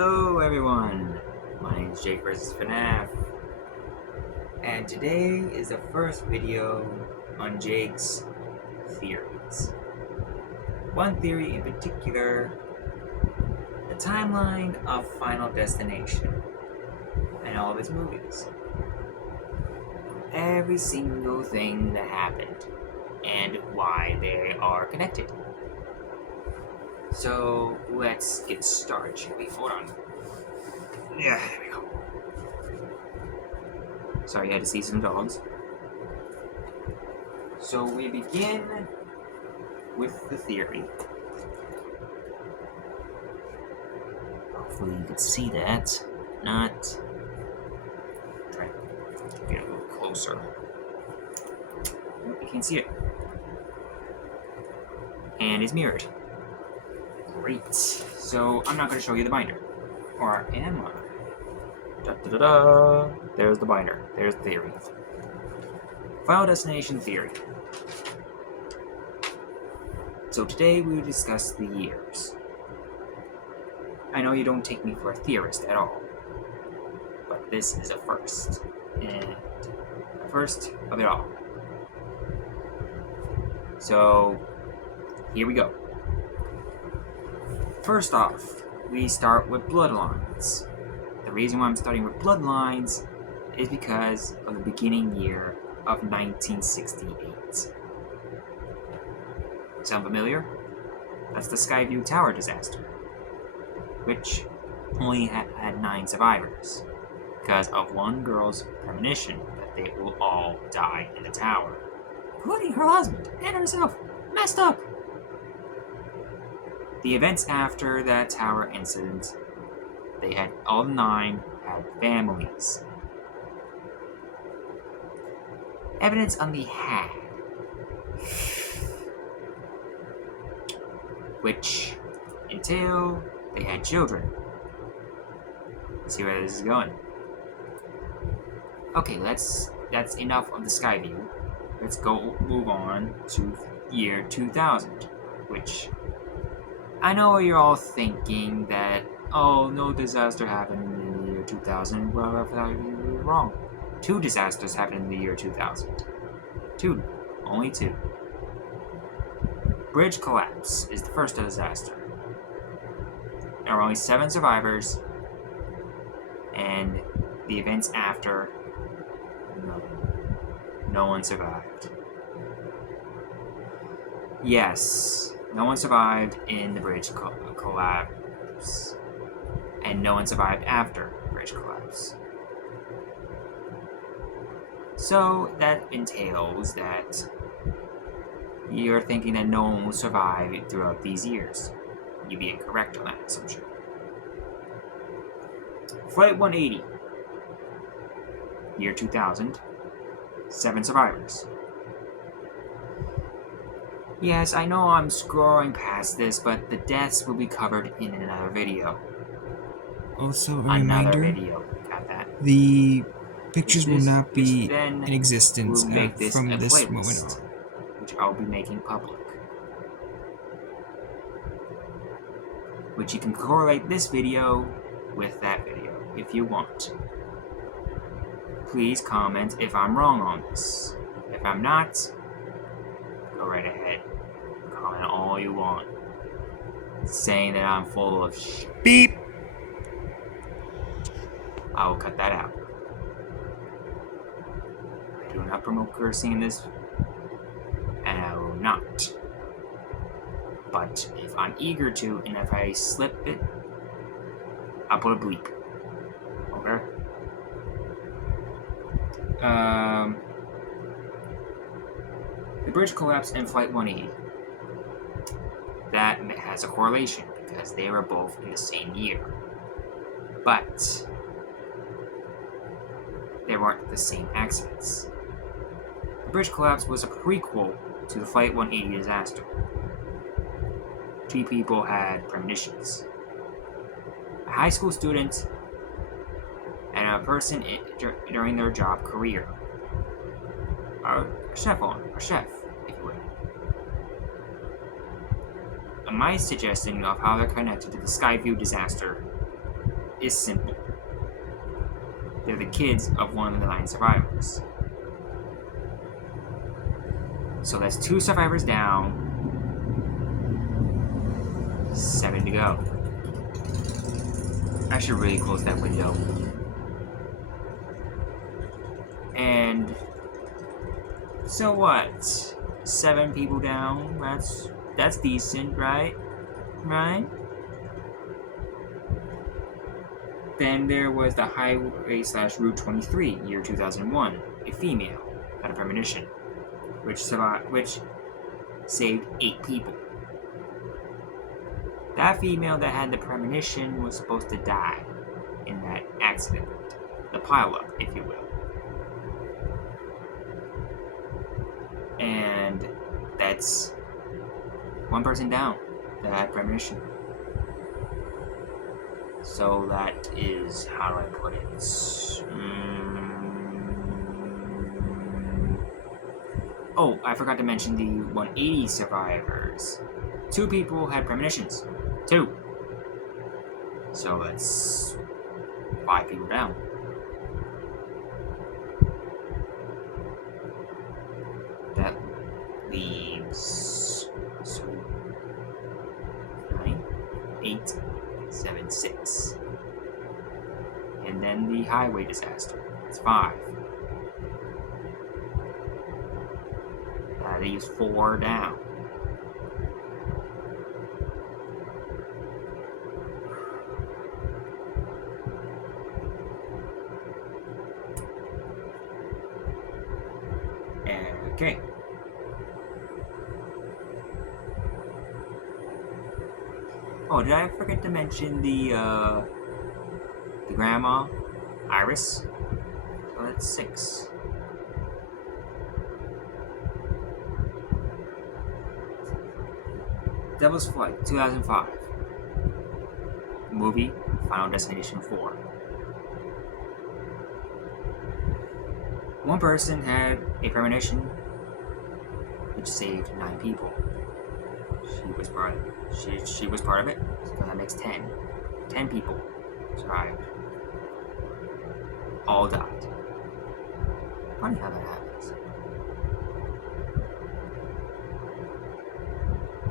Hello everyone, my name is Jake vs FNAF, and today is the first video on Jake's theories. One theory in particular, the timeline of Final Destination and all of its movies. Every single thing that happened and why they are connected. So let's get started, shall we? Hold on. Yeah, there we go. Sorry, I had to see some dogs. So we begin with the theory. Hopefully you can see that. Not. Try to get a little closer. Nope, you can't see it. And it's mirrored. Great. So I'm not going to show you the binder. Or am I? Da-da-da-da. There's the binder. There's the theory. Final Destination theory. So today we will discuss the years. I know you don't take me for a theorist at all, but this is a first. And a first of it all. So, here we go. First off, we start with bloodlines. The reason why I'm starting with bloodlines is because of the beginning year of 1968. Sound familiar? That's the Skyview Tower disaster, which only had 9 survivors because of one girl's premonition that they will all die in the tower, including her husband and herself. Messed up! The events after that tower incident, they had all 9 had families. Evidence on the had, which entail they had children. Let's see where this is going. Okay, that's enough of the Skyview. Let's go move on to year 2000, which I know you're all thinking that, oh, no disaster happened in the year 2000. Well, you're wrong. 2 disasters happened in the year 2000. 2. Only 2. Bridge collapse is the first disaster. There were only 7 survivors, and the events after, no one survived. Yes, no one survived in the bridge collapse, and no one survived after the bridge collapse. So that entails that you're thinking that no one will survive throughout these years. You'd be incorrect on that assumption. Flight 180, year 2000, 7 survivors. Yes, I know I'm scrolling past this, but the deaths will be covered in another video. Also, Another reminder, video. Got that. the pictures will not be in existence We'll make this from a this playlist, moment on. which I'll be making public. Which you can correlate this video with that video if you want. Please comment if I'm wrong on this. If I'm not, go right ahead. Comment all you want. Saying that I'm full of shit. Beep! I will cut that out. I do not promote cursing in this, and I will not. But if I'm eager to, and if I slip it, I'll put a bleep. Okay? The bridge collapsed in Flight 180. That has a correlation because they were both in the same year. But they weren't the same accidents. The bridge collapse was a prequel to the Flight 180 disaster. 2 people had premonitions. A high school student and a person during their job career. A chef, if you will. My suggestion of how they're connected to the Skyview disaster is simple. They're the kids of one of the 9 survivors. So that's 2 survivors down, 7 to go. I should really close that window. And so what? 7 people down. That's decent, right? Right? Then there was the highway/Route 23, year 2001. A female had a premonition, which saved 8 people. That female that had the premonition was supposed to die in that accident. The pileup, if you will. And that's 1 person down that had premonition. So that is, how do I put it? Oh, I forgot to mention the 180 survivors. 2 people had premonitions. 2. So that's 5 people down. That leaves 9, 8, 7, 6. And then the highway disaster. It's 5. That leaves 4 down. Okay. Oh, did I forget to mention the grandma, Iris? Oh, that's 6. Devil's Flight, 2005. Movie, Final Destination 4. 1 person had a premonition, which saved 9 people. She was part of it. She was part of it, so that makes 10. 10 people survived. All died. Funny how that happens.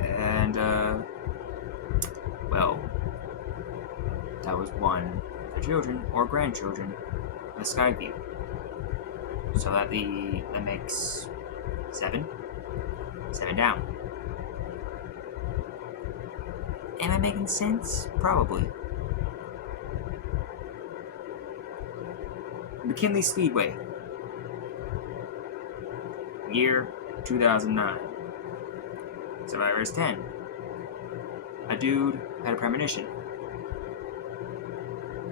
And, well, that was 1 of the children or grandchildren of the Skyview. So that makes 7. 7 down. Am I making sense? Probably. McKinley Speedway. Year 2009. Survivors 10. A dude had a premonition.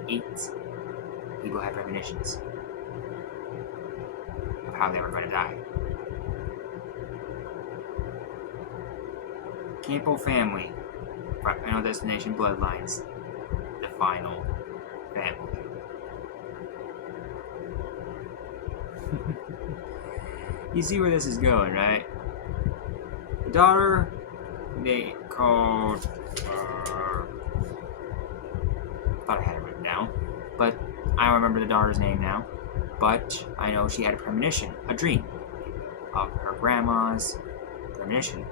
8 people had premonitions of how they were going to die. Campo family. Final Destination Bloodlines. The final family. You see where this is going, right? The daughter, they called. Thought I had it written down, but I don't remember the daughter's name now. But I know she had a premonition, a dream, of her grandma's premonition.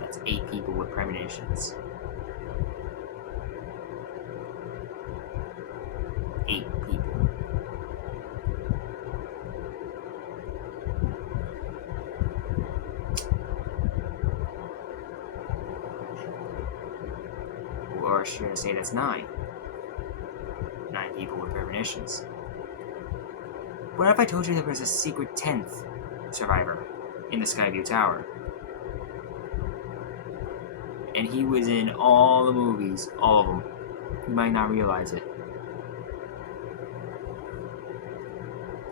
That's 8 people with premonitions. 8 people. Or should I say that's 9? 9 people with premonitions. What if I told you there was a secret 10th survivor in the Skyview Tower? And he was in all the movies, all of them. You might not realize it.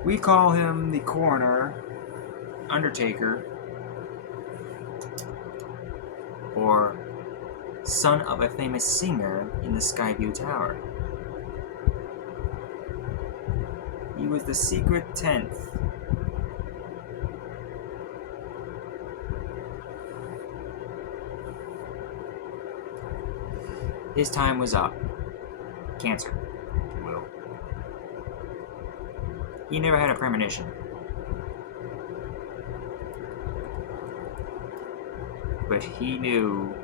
We call him the Coroner, Undertaker, or son of a famous singer in the Skyview Tower. He was the secret 10th. his time was up. Cancer, if you will. He never had a premonition. But he knew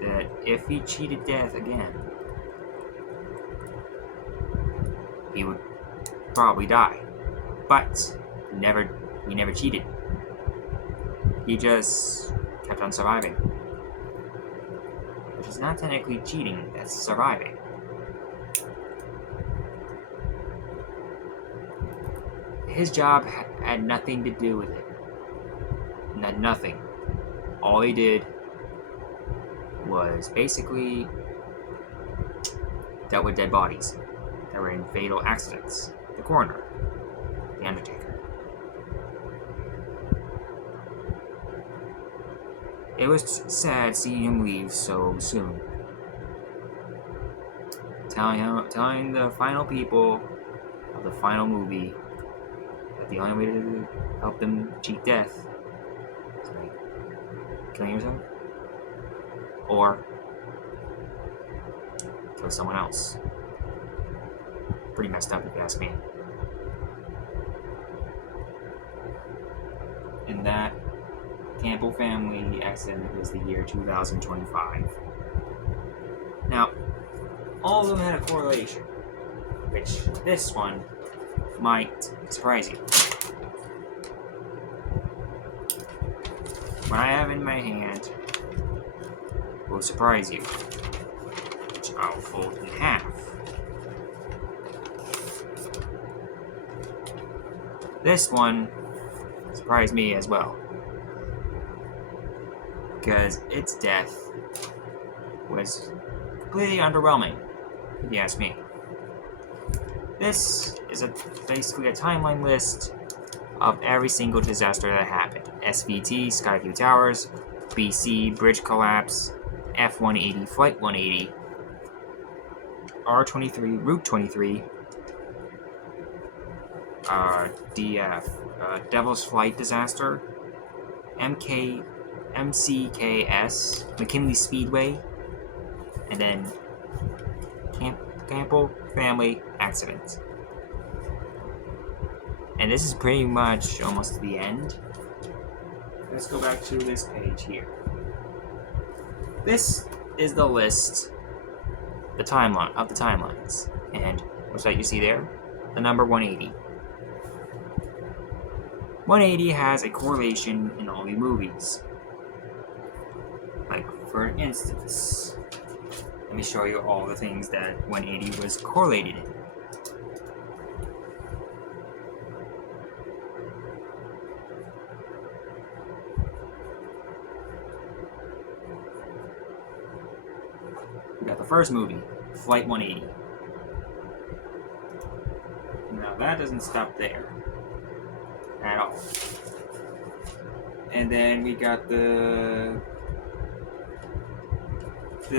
that if he cheated death again, he would probably die. But he never cheated. He just kept on surviving. Which is not technically cheating, that's surviving. His job had nothing to do with it. Nothing. All he did was basically dealt with dead bodies that were in fatal accidents. The coroner, the undertaker. It was sad seeing him leave so soon. Telling the final people of the final movie that the only way to help them cheat death is by killing yourself or kill someone else. Pretty messed up if you ask me. And that Campbell family accident was the year 2025. Now, all of them had a correlation, which this one might surprise you. What I have in my hand will surprise you, which I'll fold in half. This one surprised me as well, because its death was completely underwhelming, if you ask me. This is basically a timeline list of every single disaster that happened. SVT, Skyview Towers, BC, Bridge Collapse, F-180, Flight 180, R-23, Route 23, DF, Devil's Flight Disaster, MCKS, McKinley Speedway, and then Campbell family accident. And this is pretty much almost the end. Let's go back to this page here. This is the list, the timeline of the timelines. And what's that you see there? The number 180. 180 has a correlation in all the movies. Like, for instance, let me show you all the things that 180 was correlated in. We got the first movie, Flight 180. Now that doesn't stop there at all. And then we got the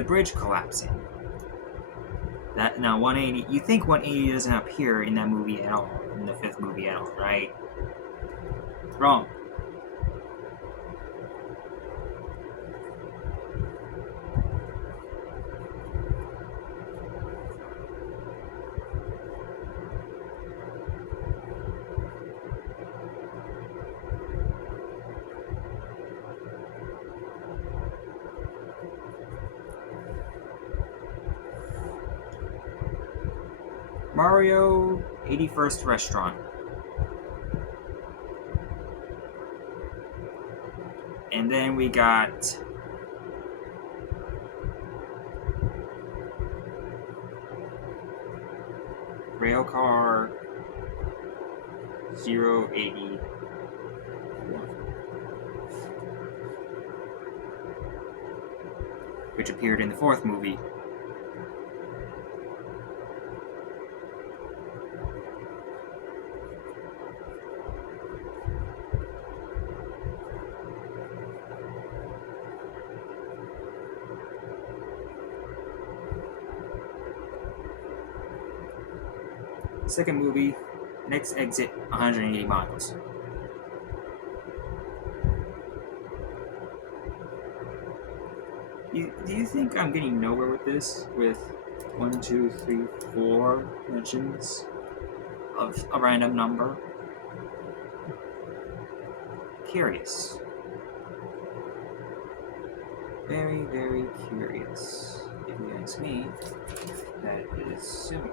bridge collapsing. That now 180. You think 180 doesn't appear in that movie at all, in the fifth movie at all, right? Wrong. Mario 81st Restaurant. And then we got Railcar 081, which appeared in the fourth movie. Second movie, next exit 180 miles. Do you think I'm getting nowhere with this? With 1, 2, 3, 4 mentions of a random number? Curious. Very, very curious. If you ask me, that is similar.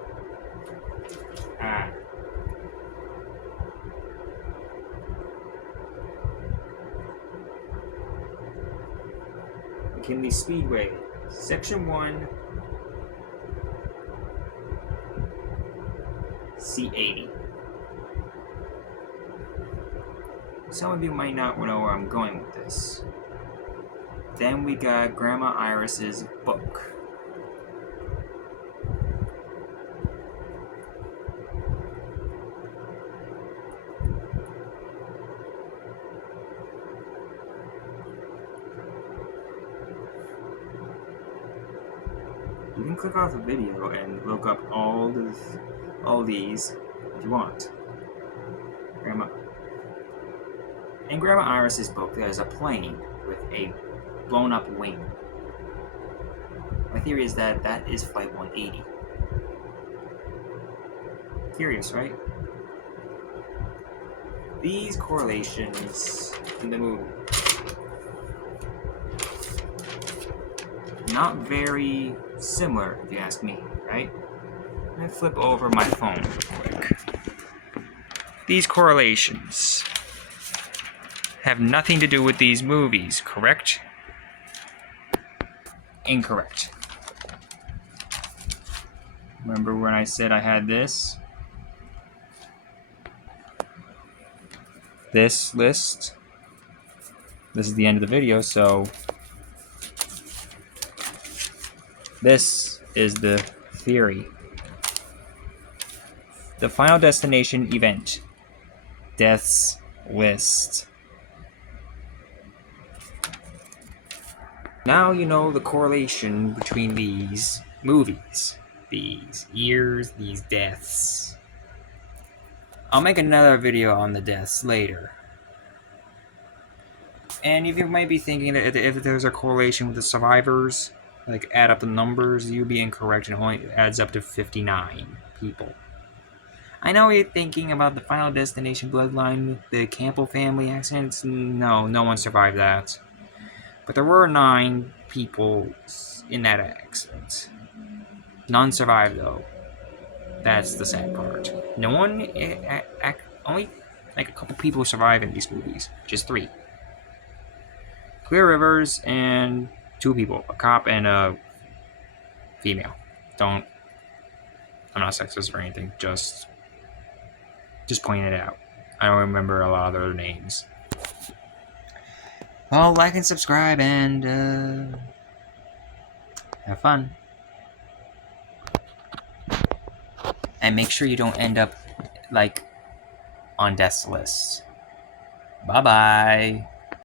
McKinley Speedway, Section 1, C80. Some of you might not know where I'm going with this. Then we got Grandma Iris's book. You can click off the video and look up all these if you want. In Grandma Iris's book, there's a plane with a blown up wing. My theory is that that is Flight 180. Curious, right? These correlations in the movie, not very similar, if you ask me, right? Let me flip over my phone real quick. These correlations have nothing to do with these movies, correct? Incorrect. Remember when I said I had this? This list? This is the end of the video, so this is the theory. The Final Destination event. Death's list. Now you know the correlation between these movies. These years, these deaths. I'll make another video on the deaths later. And you might be thinking that if there's a correlation with the survivors, like add up the numbers, you'd be incorrect. It only adds up to 59 people. I know you're thinking about the Final Destination Bloodline, the Campbell family accidents. No one survived that. But there were 9 people in that accident. None survived, though. That's the sad part. No one, only like a couple people survive in these movies. Just 3. Clear Rivers and 2 people. A cop and a female. I'm not sexist or anything. Just pointing it out. I don't remember a lot of their names. Well, like and subscribe and have fun. And make sure you don't end up like on death's list. Bye-bye.